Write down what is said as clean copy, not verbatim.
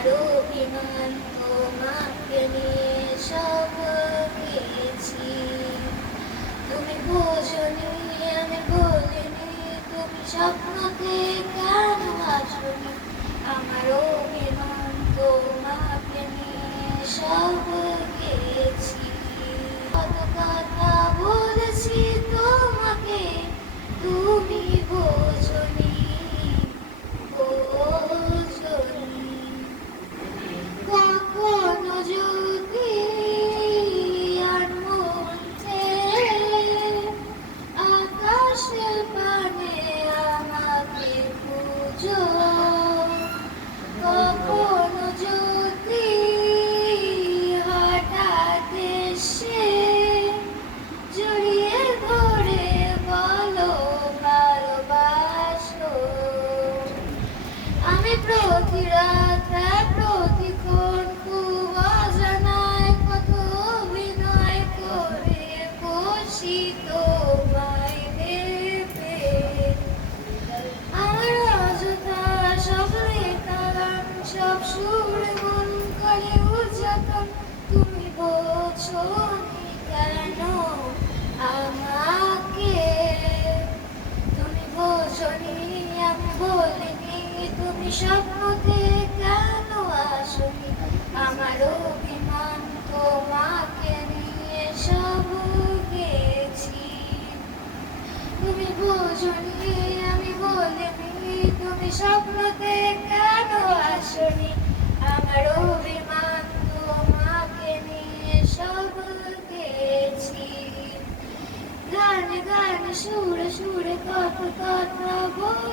আমার অভিমান তোমাকে নিয়ে সব গেছি। তুমি বোঝনি, আমি বলিনি, তুমি স্বপ্নতে কেন আসনি। আমার অভিমান তোমাকে নিয়ে সব গেছি। কত কথা বলেছি তোমাকে, তুমি বোঝনি, বোঝনি। কখনো যদি আর মন ছেড়ে আকাশের পানে আমাকে খুঁজো, কখনো যদি হঠাৎ এসে জড়িয়ে ধরে বলো ভালোবাসো। আমি প্রতি রাত প্রতিক্ষণ খুব অজানায় কত অভিনয় করে বসি তোমায় ভেবে। আমার অযথা সব লেখা গান, সব সুরে মন করে উদযাপন। তুমি বোঝনি কেন আমাকে, তুমি বোঝনি, আমি বলিনি, তুমি স্বপ্নতে কেন আসনি। আমার অভিমান তোমাকে নিয়ে সব গেছি। তুমি বোঝনি, আমি বলিনি, তুমি স্বপ্নতে কেন আসনি। আমার অভিমান তোমাকে নিয়ে সব গেছি। গানে গানে সুরে সুরে কত কথা বল